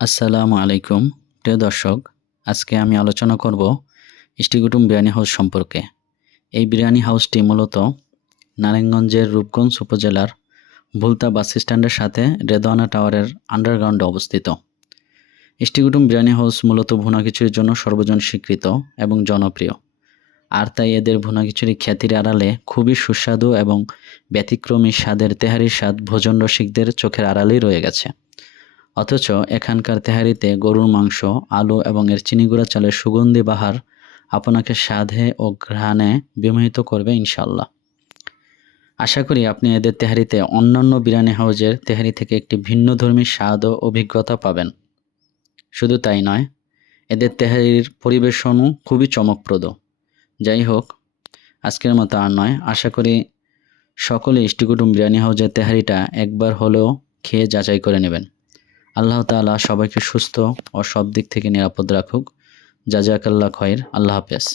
আসসালামু আলাইকুম প্রিয় দর্শক, আজকে আমি আলোচনা করব ইষ্টিকুটুম বিরিয়ানি হাউস সম্পর্কে। এই বিরিয়ানি হাউসটি মূলত নারায়ণগঞ্জের রূপগঞ্জ উপজেলার ভুলতা বাস স্ট্যান্ডের সাথে রেদওয়ানা টাওয়ারের আন্ডারগ্রাউন্ডে অবস্থিত। ইষ্টিকুটুম বিরিয়ানি হাউস মূলত ভুনা খিচুড়ির জন্য সর্বজন স্বীকৃত এবং জনপ্রিয়, আর তাই এদের ভুনা খিচুড়ি খ্যাতির আড়ালে খুবই সুস্বাদু এবং ব্যতিক্রমী স্বাদের তেহারির স্বাদ ভোজন রসিকদের চোখের আড়ালেই রয়ে গেছে। অথচ এখানকার তেহারিতে গরুর মাংস, আলু এবং এর চিনিগুড়া চালের সুগন্ধি বাহার আপনাকে স্বাদে ও ঘ্রাণে বিমোহিত করবে ইনশাল্লাহ। আশা করি আপনি এদের তেহারিতে অন্যান্য বিরিয়ানি হাউজের তেহারি থেকে একটি ভিন্নধর্মী স্বাদ ও অভিজ্ঞতা পাবেন। শুধু তাই নয়, এদের তেহারির পরিবেশনও খুবই চমকপ্রদ। যাই হোক, আজকের মতো আর নয়, আশা করি সকলে ইষ্টিকুটুম বিরিয়ানি হাউজের তেহারিটা একবার হলেও খেয়ে যাচাই করে নেবেন। আল্লাহ তাআলা সবাইকে সুস্থ ও সব দিক থেকে নিরাপদ রাখুক। জাযাকাল্লাহ খৈর। আল্লাহ হাফেজ।